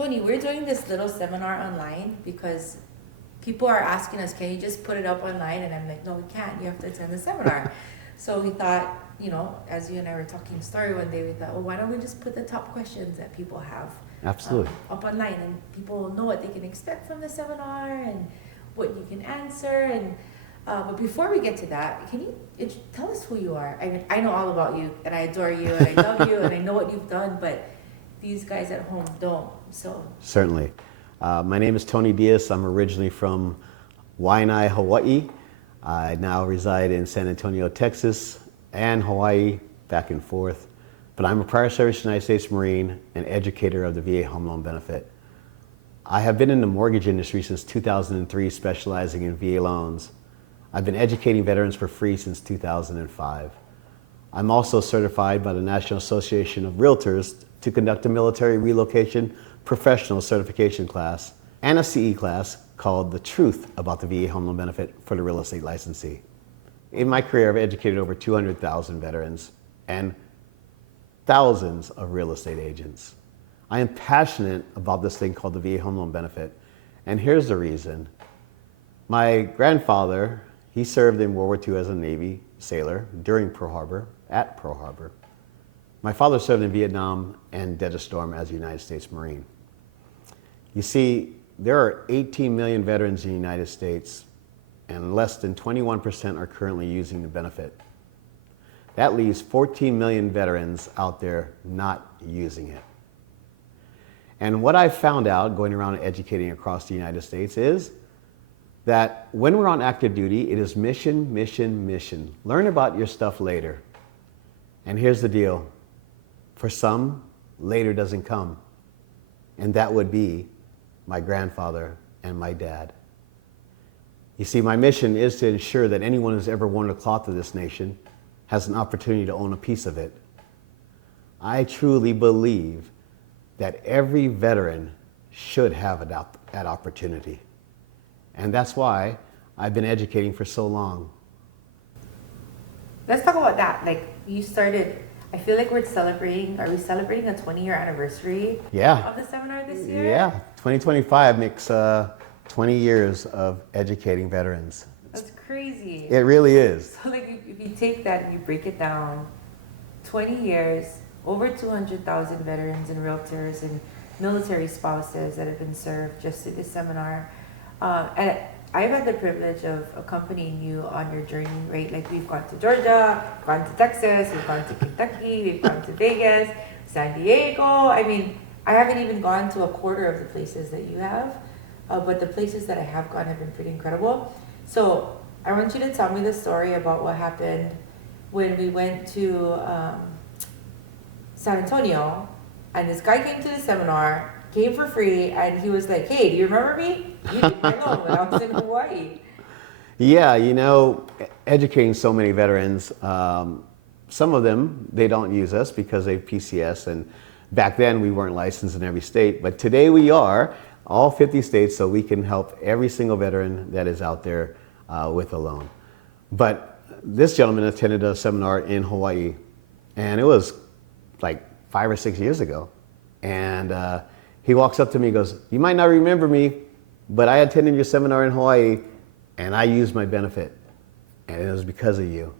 Tony, we're doing this little seminar online because people are asking us, can you just put it up online? And I'm like, no, we can't. You have to attend the seminar. So we thought, as you and I were talking story one day, we thought, well, why don't we just put the top questions that people have Absolutely. Up online, and people will know what they can expect from the seminar and what you can answer. And but before we get to that, can you tell us who you are? I mean, I know all about you, and I adore you, and I love you, and I know what you've done, but these guys at home don't. So Certainly. My name is Tony Diaz. I'm originally from Waianae, Hawaii. I now reside in San Antonio, Texas, and Hawaii, back and forth. But I'm a prior service United States Marine and educator of the VA Home Loan Benefit. I have been in the mortgage industry since 2003, specializing in VA loans. I've been educating veterans for free since 2005. I'm also certified by the National Association of Realtors to conduct a military relocation professional certification class and a CE class called The Truth About the VA Home Loan Benefit for the real estate licensee. In my career, I've educated over 200,000 veterans and thousands of real estate agents. I am passionate about this thing called the VA Home Loan Benefit, and here's the reason. My grandfather, he served in World War II as a Navy sailor during Pearl Harbor, at Pearl Harbor. My father served in Vietnam and Desert Storm as a United States Marine. You see, there are 18 million veterans in the United States, and less than 21% are currently using the benefit. That leaves 14 million veterans out there not using it. And what I've found out going around and educating across the United States is that when we're on active duty, it is mission, mission, mission. Learn about your stuff later. And here's the deal. For some, later doesn't come. And that would be my grandfather and my dad. You see, my mission is to ensure that anyone who's ever worn a cloth of this nation has an opportunity to own a piece of it. I truly believe that every veteran should have that opportunity. And that's why I've been educating for so long. let's talk about that. Like, you started, I feel like are we celebrating a 20-year anniversary of the seminar this year? Yeah, 2025 makes 20 years of educating veterans. That's crazy. It really is. So like, if you take that and you break it down, 20 years, over 200,000 veterans and realtors and military spouses that have been served just through this seminar. And I've had the privilege of accompanying you on your journey, right? Like, we've gone to Georgia, gone to Texas, we've gone to Kentucky, we've gone to Vegas, San Diego. I mean, I haven't even gone to a quarter of the places that you have, but the places that I have gone have been pretty incredible. So I want you to tell me the story about what happened when we went to San Antonio, and this guy came to the seminar, came for free, and he was like, hey, do you remember me? You didn't know when I was in Hawaii. Yeah, you know, educating so many veterans, some of them, they don't use us because they have PCS, and back then we weren't licensed in every state, but today we are, all 50 states, so we can help every single veteran that is out there with a loan. But this gentleman attended a seminar in Hawaii, and it was like 5 or 6 years ago. And he walks up to me and goes, you might not remember me, but I attended your seminar in Hawaii and I used my benefit, and it was because of you.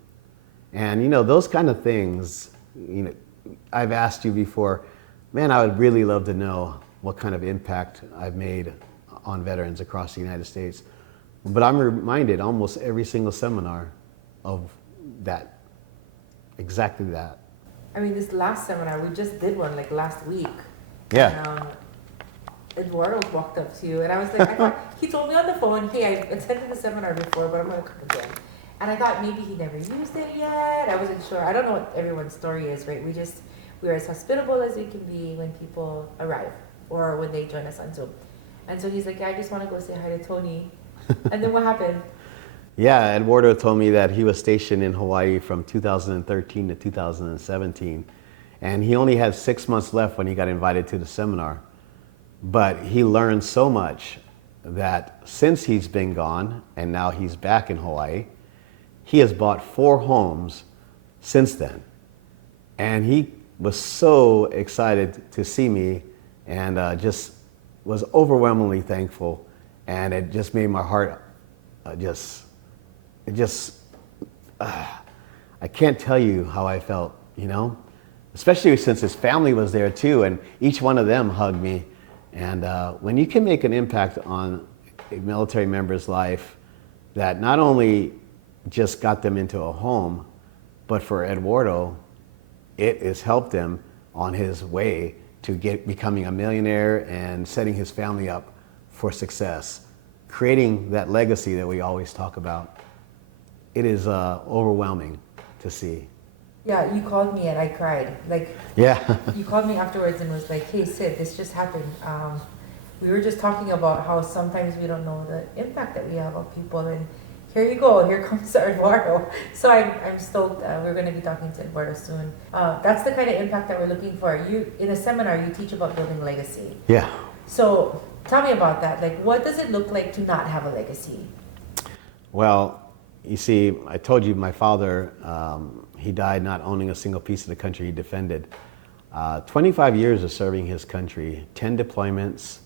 And you know, those kind of things, you know, I've asked you before, man, I would really love to know what kind of impact I've made on veterans across the United States. But I'm reminded almost every single seminar of that, exactly that. I mean, this last seminar, we just did one like last week. Yeah. And, Eduardo walked up to you, and I was like, I thought, he told me on the phone, hey, I attended the seminar before, but I'm going to come again. And I thought maybe he never used it yet. I wasn't sure. I don't know what everyone's story is, right? We're as hospitable as we can be when people arrive or when they join us on Zoom. And so he's like, yeah, I just want to go say hi to Tony. And then what happened? Yeah, Eduardo told me that he was stationed in Hawaii from 2013 to 2017. And he only had 6 months left when he got invited to the seminar. But he learned so much that since he's been gone and now he's back in Hawaii, he has bought 4 homes since then. And he was so excited to see me and just was overwhelmingly thankful, and it just made my heart it just, I can't tell you how I felt, you know, especially since his family was there too, and each one of them hugged me. And when you can make an impact on a military member's life that not only just got them into a home, but for Eduardo, it has helped him on his way to becoming a millionaire and setting his family up for success, creating that legacy that we always talk about. It is overwhelming to see. Yeah, you called me and I cried. Like, Yeah. you called me afterwards and was like, "Hey Sid, this just happened." We were just talking about how sometimes we don't know the impact that we have on people, and here you go, here comes Eduardo. So I'm stoked. We're going to be talking to Eduardo soon. That's the kind of impact that we're looking for. You, in a seminar, you teach about building legacy. Yeah. So tell me about that. Like, what does it look like to not have a legacy? Well, you see, I told you my father, he died not owning a single piece of the country he defended. 25 years of serving his country, 10 deployments,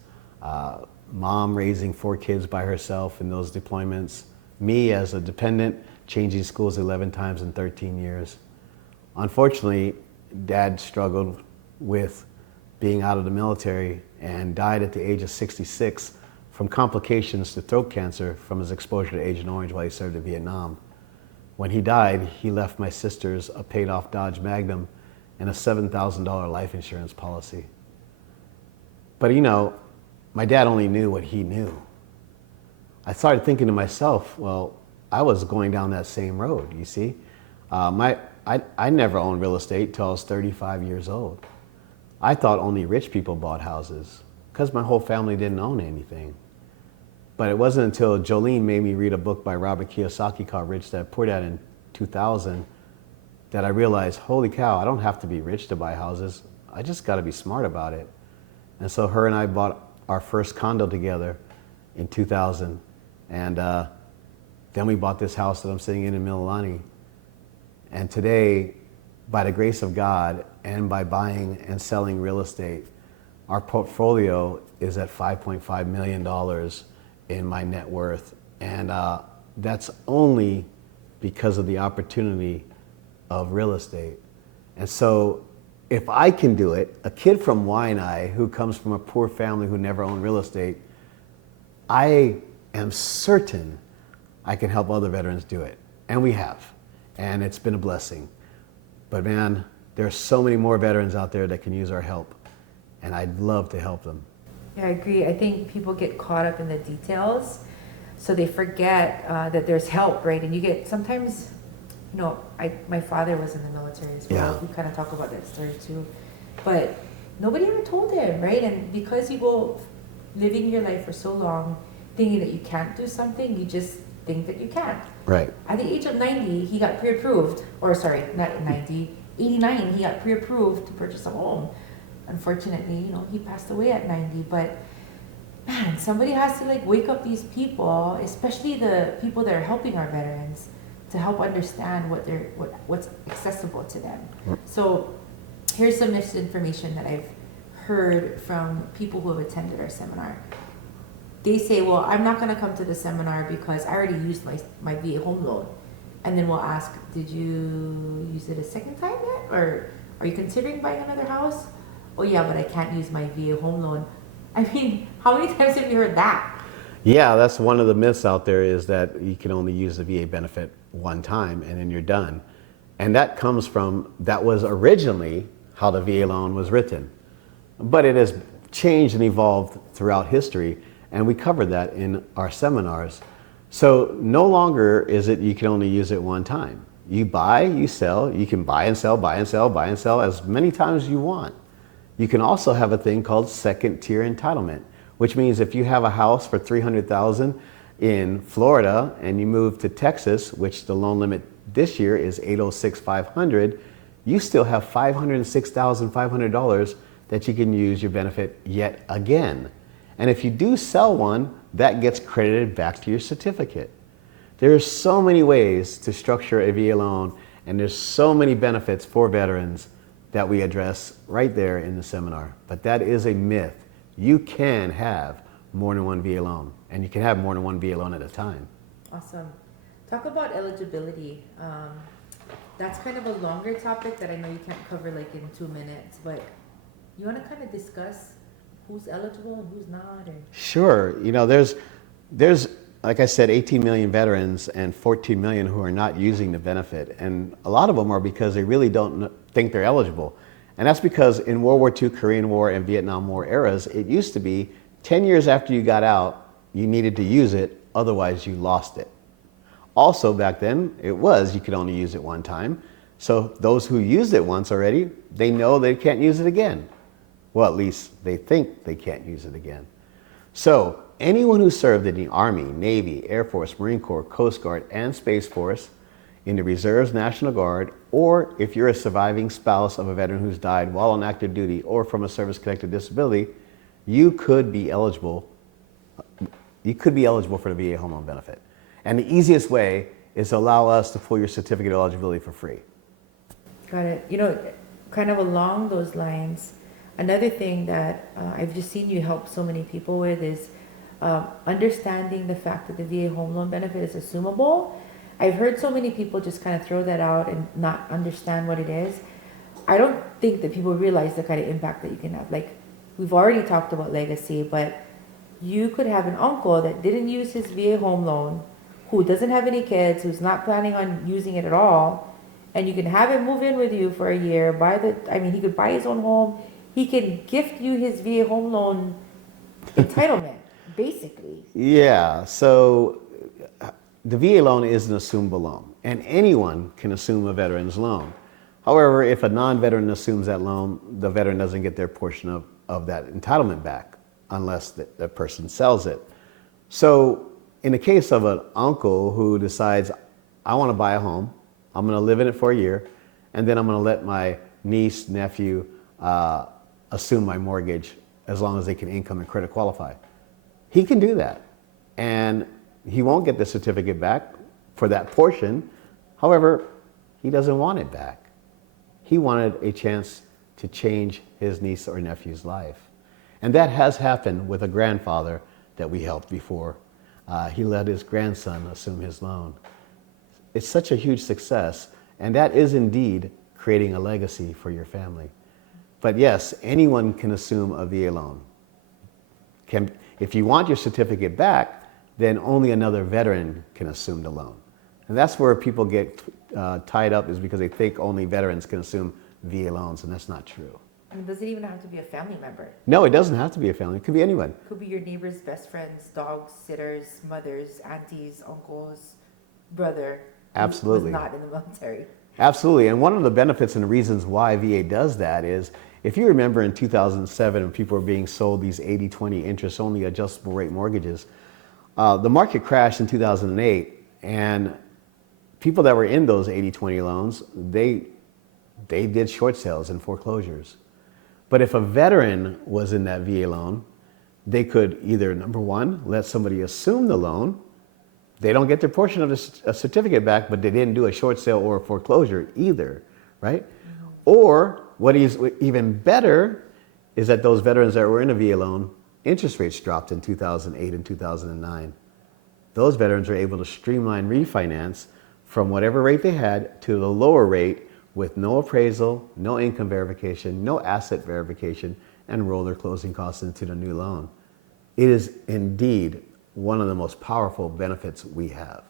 mom raising 4 kids by herself in those deployments, me as a dependent changing schools 11 times in 13 years. Unfortunately, Dad struggled with being out of the military and died at the age of 66 from complications to throat cancer from his exposure to Agent Orange while he served in Vietnam. When he died, he left my sisters a paid-off Dodge Magnum and a $7,000 life insurance policy. But you know, my dad only knew what he knew. I started thinking to myself, well, I was going down that same road, you see. I never owned real estate till I was 35 years old. I thought only rich people bought houses because my whole family didn't own anything. But it wasn't until Jolene made me read a book by Robert Kiyosaki called Rich Dad Poor Dad in 2000 that I realized, holy cow, I don't have to be rich to buy houses. I just got to be smart about it. And so her and I bought our first condo together in 2000. And then we bought this house that I'm sitting in Mililani. And today, by the grace of God and by buying and selling real estate, our portfolio is at $5.5 million in my net worth. And that's only because of the opportunity of real estate. And so if I can do it, a kid from Waianae who comes from a poor family who never owned real estate, I am certain I can help other veterans do it. And we have. And it's been a blessing. But man, there are so many more veterans out there that can use our help. And I'd love to help them. Yeah, I agree. I think people get caught up in the details, so they forget that there's help, right? And you get sometimes, you know, my father was in the military as well. Yeah. We kind of talk about that story too, but nobody ever told him, right? And because you go living your life for so long thinking that you can't do something, you just think that you can't. Right. At the age of 90, he got pre-approved, or sorry, not 90, 89, he got pre-approved to purchase a home. Unfortunately, you know, he passed away at 90, but man, somebody has to like wake up these people, especially the people that are helping our veterans, to help understand what's accessible to them. So here's some misinformation that I've heard from people who have attended our seminar. They say, well, I'm not gonna come to the seminar because I already used my VA home loan. And then we'll ask, did you use it a second time yet? Or are you considering buying another house? Oh yeah, but I can't use my VA home loan. I mean, how many times have you heard that? Yeah, that's one of the myths out there, is that you can only use the VA benefit one time and then you're done. And that comes from, that was originally how the VA loan was written. But it has changed and evolved throughout history, and we covered that in our seminars. So no longer is it you can only use it one time. You buy, you sell, you can buy and sell, buy and sell, buy and sell as many times as you want. You can also have a thing called second tier entitlement, which means if you have a house for $300,000 in Florida and you move to Texas, which the loan limit this year is $806,500, you still have $506,500 that you can use your benefit yet again. And if you do sell one, that gets credited back to your certificate. There are so many ways to structure a VA loan, and there's so many benefits for veterans that we address right there in the seminar. But that is a myth. you can have more than one VA loan, and you can have more than one VA loan at a time. Awesome. Talk about eligibility. That's kind of a longer topic that I know you can't cover like in 2 minutes, but you want to kind of discuss who's eligible and who's not? Or... Sure. There's like I said, 18 million veterans and 14 million who are not using the benefit. And a lot of them are because they really don't think they're eligible. And that's because in World War II, Korean War, and Vietnam War eras, it used to be 10 years after you got out, you needed to use it, otherwise you lost it. Also back then, you could only use it one time. So those who used it once already, they know they can't use it again. Well, at least they think they can't use it again. So anyone who served in the Army, Navy, Air Force, Marine Corps, Coast Guard, and Space Force, in the Reserves, National Guard, or if you're a surviving spouse of a veteran who's died while on active duty or from a service-connected disability, you could be eligible for the VA home loan benefit. And the easiest way is to allow us to pull your certificate of eligibility for free. Got it. Kind of along those lines, another thing that I've just seen you help so many people with is understanding the fact that the VA home loan benefit is assumable. I've heard so many people just kind of throw that out and not understand what it is. I don't think that people realize the kind of impact that you can have. Like, we've already talked about legacy, but you could have an uncle that didn't use his VA home loan, who doesn't have any kids, who's not planning on using it at all, and you can have him move in with you for a year, he could buy his own home, he can gift you his VA home loan entitlement, basically. Yeah, so the VA loan is an assumable loan, and anyone can assume a veteran's loan. However, if a non-veteran assumes that loan, the veteran doesn't get their portion of that entitlement back unless the person sells it. So in the case of an uncle who decides, I want to buy a home, I'm going to live in it for a year, and then I'm going to let my niece, nephew assume my mortgage as long as they can income and credit qualify. He can do that, and he won't get the certificate back for that portion. However, he doesn't want it back. He wanted a chance to change his niece or nephew's life. And that has happened with a grandfather that we helped before. He let his grandson assume his loan. It's such a huge success, and that is indeed creating a legacy for your family. But yes, anyone can assume a VA loan. If you want your certificate back, then only another veteran can assume the loan. And that's where people get tied up, is because they think only veterans can assume VA loans, and that's not true. And does it even have to be a family member? No, it doesn't have to be a family. It could be anyone. It could be your neighbor's best friends, dogs, sitters, mothers, aunties, uncles, brother. Absolutely. Who's not in the military. Absolutely. And one of the benefits and the reasons why VA does that is, if you remember in 2007 when people were being sold these 80-20 interest-only adjustable rate mortgages, the market crashed in 2008, and people that were in those 80-20 loans, they did short sales and foreclosures. But if a veteran was in that VA loan, they could either, number one, let somebody assume the loan. They don't get their portion of the certificate back, but they didn't do a short sale or a foreclosure either, right? Mm-hmm. Or what is even better is that those veterans that were in a VA loan, interest rates dropped in 2008 and 2009. Those veterans were able to streamline refinance from whatever rate they had to the lower rate with no appraisal, no income verification, no asset verification, and roll their closing costs into the new loan. It is indeed one of the most powerful benefits we have.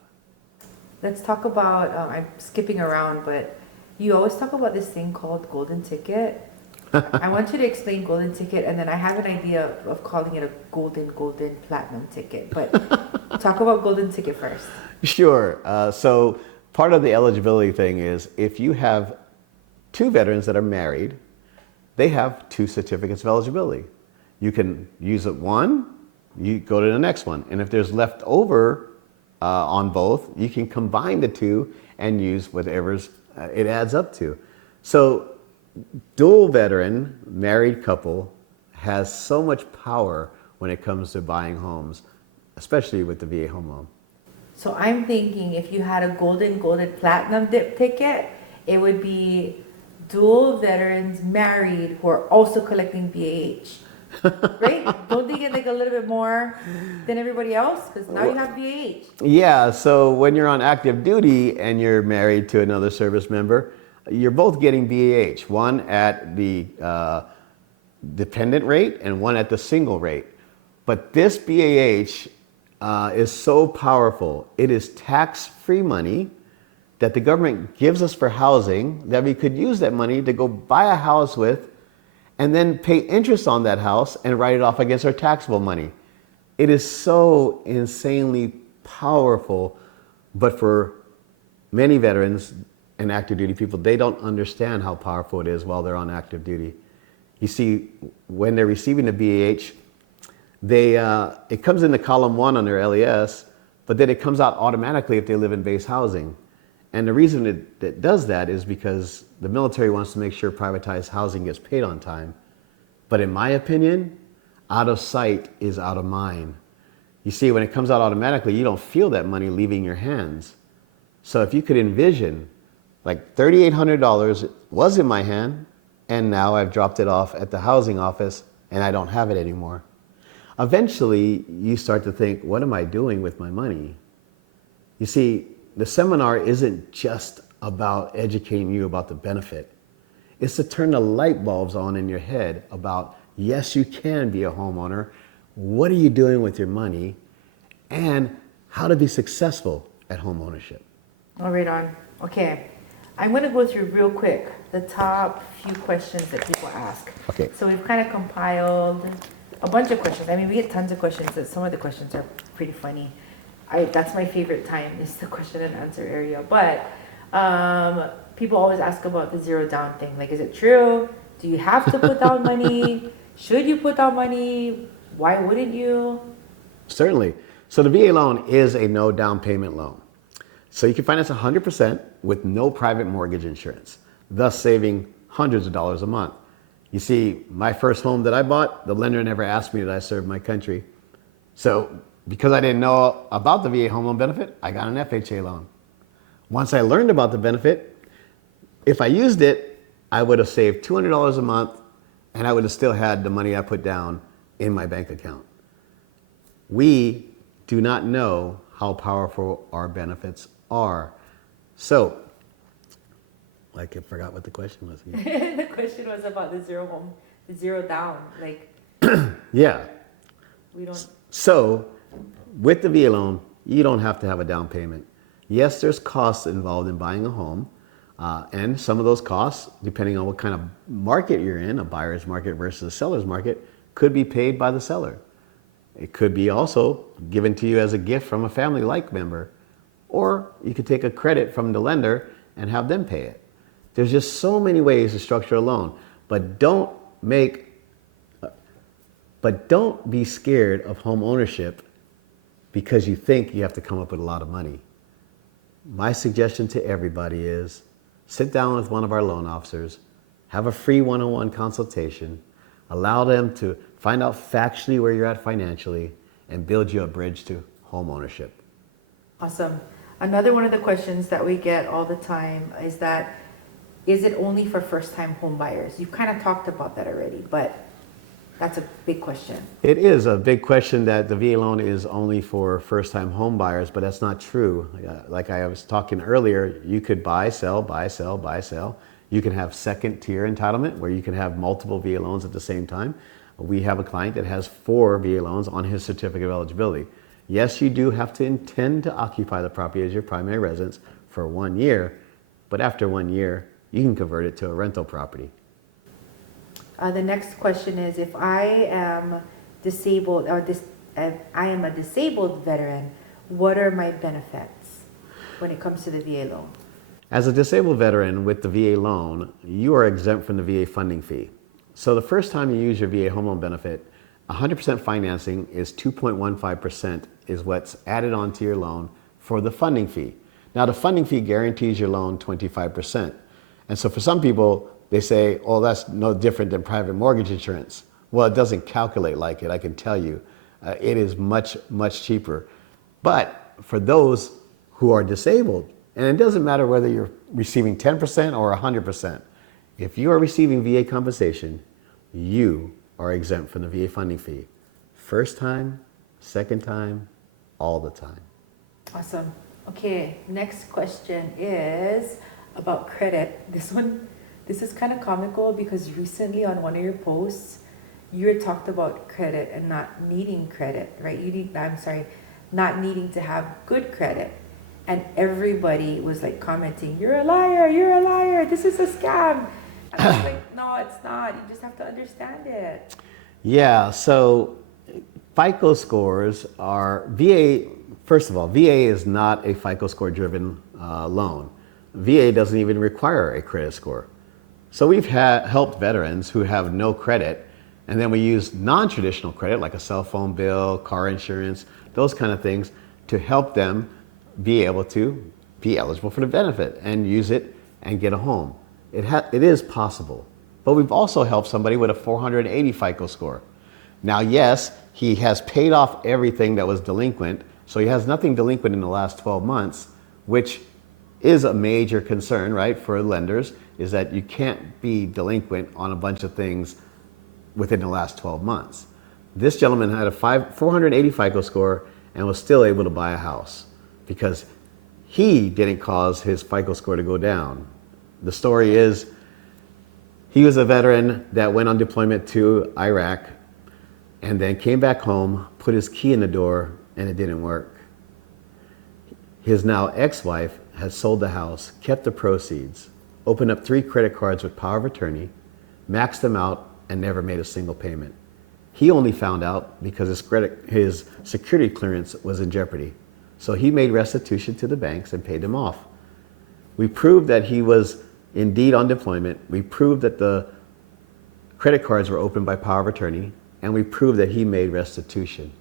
Let's talk about, I'm skipping around, but you always talk about this thing called golden ticket. I want you to explain golden ticket, and then I have an idea of calling it a golden platinum ticket, but talk about golden ticket first. Sure. So part of the eligibility thing is, if you have two veterans that are married, they have two certificates of eligibility. You can use it one, you go to the next one. And if there's left over on both, you can combine the two and use whatever's it adds up to. So dual veteran, married couple, has so much power when it comes to buying homes, especially with the VA home loan. So I'm thinking if you had a golden platinum dip ticket, it would be dual veterans married who are also collecting BAH. Right? Don't they get like a little bit more than everybody else? Because now you have VAH. Yeah, so when you're on active duty and you're married to another service member, you're both getting BAH, one at the dependent rate and one at the single rate. But this BAH is so powerful. It is tax-free money that the government gives us for housing that we could use that money to go buy a house with and then pay interest on that house and write it off against our taxable money. It is so insanely powerful, but for many veterans and active duty people, they don't understand how powerful it is while they're on active duty. You see, when they're receiving the BAH, it comes into column 1 on their LES, but then it comes out automatically if they live in base housing. And the reason it does that is because the military wants to make sure privatized housing gets paid on time. But in my opinion, out of sight is out of mind. You see, when it comes out automatically, you don't feel that money leaving your hands. So if you could envision, like $3,800 was in my hand, and now I've dropped it off at the housing office, and I don't have it anymore. Eventually, you start to think, what am I doing with my money? You see, the seminar isn't just about educating you about the benefit. It's to turn the light bulbs on in your head about, yes, you can be a homeowner. What are you doing with your money? And how to be successful at home ownership. All right, on. Okay. I'm going to go through real quick the top few questions that people ask. Okay. So we've kind of compiled a bunch of questions. I mean, we get tons of questions. Some of the questions are pretty funny. That's my favorite time, is the question and answer area. But people always ask about the zero down thing. Like, is it true? Do you have to put down money? Should you put down money? Why wouldn't you? Certainly. So the VA loan is a no down payment loan. So you can finance 100% with no private mortgage insurance, thus saving hundreds of dollars a month. You see, my first home that I bought, the lender never asked me that I served my country. So because I didn't know about the VA home loan benefit, I got an FHA loan. Once I learned about the benefit, if I used it, I would have saved $200 a month, and I would have still had the money I put down in my bank account. We do not know how powerful our benefits are. So, I forgot what the question was again. The question was about the zero down. Like, Yeah. we don't. So, with the VA loan, you don't have to have a down payment. Yes, there's costs involved in buying a home, and some of those costs, depending on what kind of market you're in, a buyer's market versus a seller's market, could be paid by the seller. It could be also given to you as a gift from a family-like member, or you could take a credit from the lender and have them pay it. There's just so many ways to structure a loan, but don't be scared of home ownership because you think you have to come up with a lot of money. My suggestion to everybody is sit down with one of our loan officers, have a free one-on-one consultation, allow them to find out factually where you're at financially, and build you a bridge to home ownership. Awesome. Another one of the questions that we get all the time is that, is it only for first-time home buyers? You've kind of talked about that already, but that's a big question. It is a big question that the VA loan is only for first-time home buyers, but that's not true. Like I was talking earlier, you could buy, sell, buy, sell, buy, sell. You can have second-tier entitlement where you can have multiple VA loans at the same time. We have a client that has 4 VA loans on his certificate of eligibility. Yes, you do have to intend to occupy the property as your primary residence for 1 year, but after 1 year, you can convert it to a rental property. The next question is, if I am disabled, or I am a disabled veteran, what are my benefits when it comes to the VA loan? As a disabled veteran with the VA loan, you are exempt from the VA funding fee. So the first time you use your VA home loan benefit, 100% financing is 2.15% is what's added onto your loan for the funding fee. Now the funding fee guarantees your loan 25%. And so for some people, they say, oh, that's no different than private mortgage insurance. Well, it doesn't calculate like it, I can tell you. It is much, much cheaper. But for those who are disabled, and it doesn't matter whether you're receiving 10% or 100%, if you are receiving VA compensation, you are exempt from the VA funding fee. First time, second time, all the time. Awesome. Okay, next question is about credit. This is kind of comical because recently on one of your posts, you had talked about credit and not needing credit, right? Not needing to have good credit. And everybody was like commenting, you're a liar, this is a scam. And I was like, no, it's not. You just have to understand it. Yeah, so FICO scores are VA. First of all, VA is not a FICO score driven loan. VA doesn't even require a credit score. So we've helped veterans who have no credit, and then we use non-traditional credit like a cell phone bill, car insurance, those kind of things to help them be able to be eligible for the benefit and use it and get a home. It is possible. But we've also helped somebody with a 480 FICO score. Now, yes, he has paid off everything that was delinquent, so he has nothing delinquent in the last 12 months, which is a major concern, right, for lenders, is that you can't be delinquent on a bunch of things within the last 12 months. This gentleman had a 480 FICO score and was still able to buy a house because he didn't cause his FICO score to go down. The story is he was a veteran that went on deployment to Iraq and then came back home, put his key in the door, and it didn't work. His now ex-wife has sold the house, kept the proceeds, opened up 3 credit cards with power of attorney, maxed them out, and never made a single payment. He only found out because his security clearance was in jeopardy. So he made restitution to the banks and paid them off. We proved that he was indeed on deployment. We proved that the credit cards were opened by power of attorney, and we proved that he made restitution.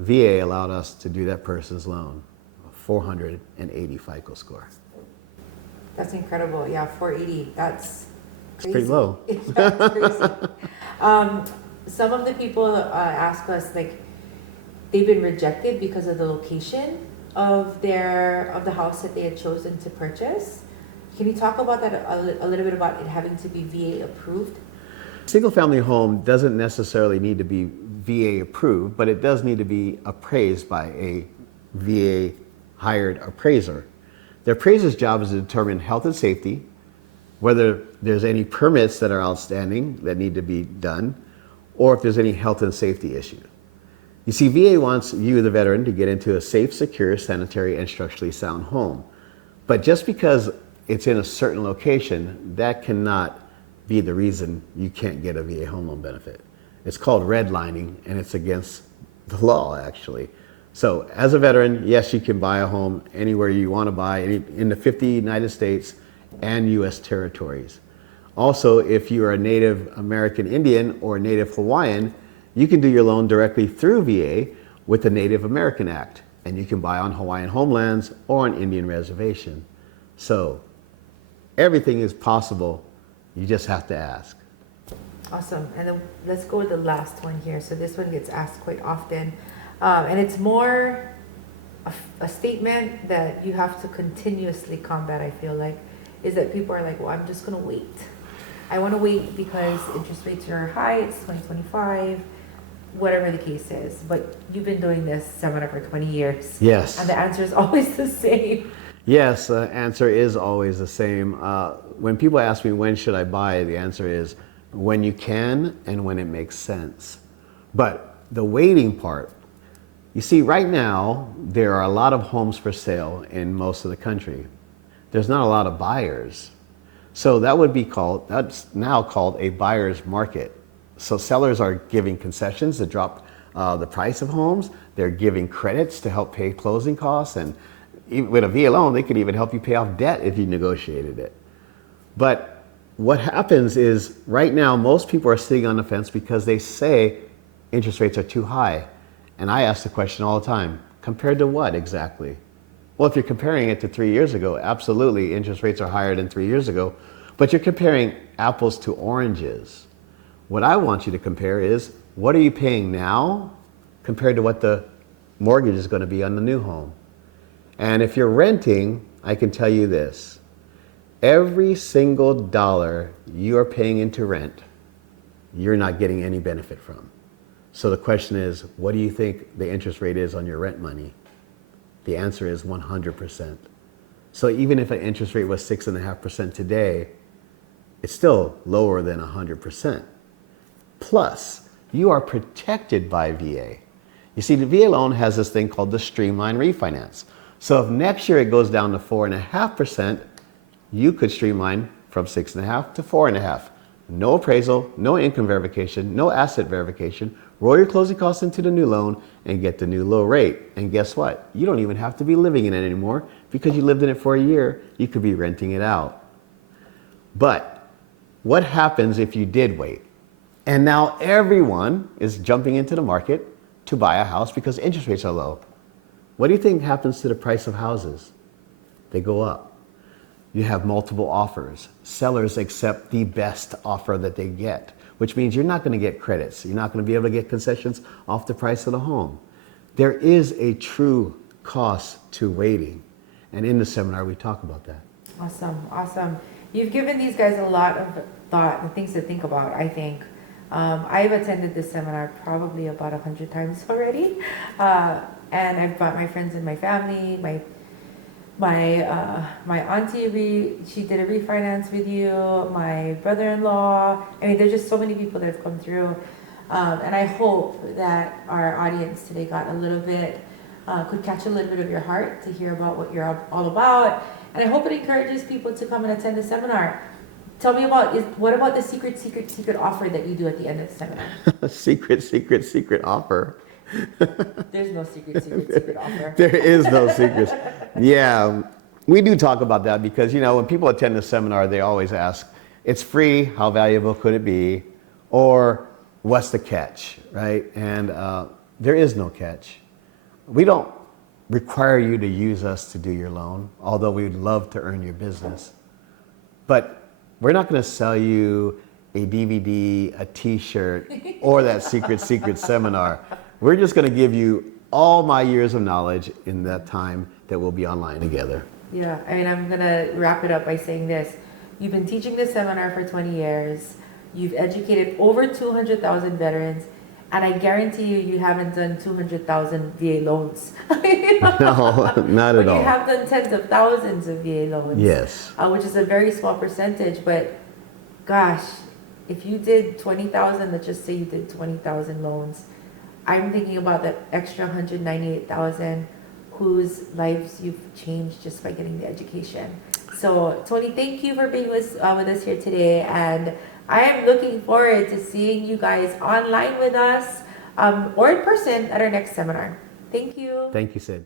VA allowed us to do that person's loan, a 480 FICO score. That's incredible. Yeah, 480. That's crazy. It's pretty low. That's crazy. Some of the people ask us, like, they've been rejected because of the location of the house that they had chosen to purchase. Can you talk about that a little bit about it having to be VA approved? Single family home doesn't necessarily need to be VA approved, but it does need to be appraised by a VA hired appraiser. The appraiser's job is to determine health and safety, whether there's any permits that are outstanding that need to be done, or if there's any health and safety issue. You see, VA wants you, the veteran, to get into a safe, secure, sanitary, and structurally sound home. But just because it's in a certain location, that cannot be the reason you can't get a VA home loan benefit. It's called redlining, and it's against the law, actually. So as a veteran, yes, you can buy a home anywhere you want to buy in the 50 United States and US territories. Also, if you are a Native American Indian or Native Hawaiian, you can do your loan directly through VA with the Native American Act, and you can buy on Hawaiian homelands or on Indian reservation. So everything is possible. You just have to ask. Awesome. And then let's go with the last one here. So this one gets asked quite often. And it's more a statement that you have to continuously combat, I feel like, is that people are like, well, I'm just going to wait. I want to wait because interest rates are high, it's 2025, whatever the case is. But you've been doing this seminar for 20 years. Yes. And the answer is always the same. Yes, the answer is always the same. When people ask me when should I buy, the answer is when you can and when it makes sense. But the waiting part, you see, right now, there are a lot of homes for sale in most of the country. There's not a lot of buyers. So that's now called a buyer's market. So sellers are giving concessions to drop the price of homes. They're giving credits to help pay closing costs. And even with a VA loan, they could even help you pay off debt if you negotiated it. But what happens is right now, most people are sitting on the fence because they say interest rates are too high. And I ask the question all the time, compared to what exactly? Well, if you're comparing it to 3 years ago, absolutely, interest rates are higher than 3 years ago, but you're comparing apples to oranges. What I want you to compare is, what are you paying now compared to what the mortgage is going to be on the new home? And if you're renting, I can tell you this, every single dollar you are paying into rent, you're not getting any benefit from. So the question is, what do you think the interest rate is on your rent money? The answer is 100%. So even if an interest rate was 6.5% today, it's still lower than 100%. Plus, you are protected by VA. You see, the VA loan has this thing called the streamline refinance. So if next year it goes down to 4.5%, you could streamline from 6.5 to 4.5. No appraisal, no income verification, no asset verification. Roll your closing costs into the new loan and get the new low rate. And guess what? You don't even have to be living in it anymore because you lived in it for a year. You could be renting it out. But what happens if you did wait? And now everyone is jumping into the market to buy a house because interest rates are low. What do you think happens to the price of houses? They go up. You have multiple offers. Sellers accept the best offer that they get, which means you're not going to get credits. You're not going to be able to get concessions off the price of the home. There is a true cost to waiting. And in the seminar, we talk about that. Awesome, awesome. You've given these guys a lot of thought and things to think about, I think. I've attended this seminar probably about 100 times already. And I've brought my friends and my family, my auntie, she did a refinance with you, my brother-in-law. I mean, there's just so many people that have come through. And I hope that our audience today got a little bit, could catch a little bit of your heart to hear about what you're all about. And I hope it encourages people to come and attend the seminar. Tell me what about the secret offer that you do at the end of the seminar? secret offer. There's no secret offer. There is no secrets. Yeah, we do talk about that because, when people attend the seminar, they always ask, it's free, how valuable could it be? Or what's the catch, right? And there is no catch. We don't require you to use us to do your loan, although we'd love to earn your business. But we're not going to sell you a DVD, a t-shirt, or that secret seminar. We're just going to give you all my years of knowledge in that time that we'll be online together. Yeah, I mean, I'm going to wrap it up by saying this. You've been teaching this seminar for 20 years. You've educated over 200,000 veterans. And I guarantee you haven't done 200,000 VA loans. No, not at all. You have done tens of thousands of VA loans. Yes. Which is a very small percentage. But gosh, if you did 20,000, let's just say you did 20,000 loans, I'm thinking about that extra 198,000 whose lives you've changed just by getting the education. So Tony, thank you for being with us here today. And I am looking forward to seeing you guys online with us or in person at our next seminar. Thank you. Thank you, Sid.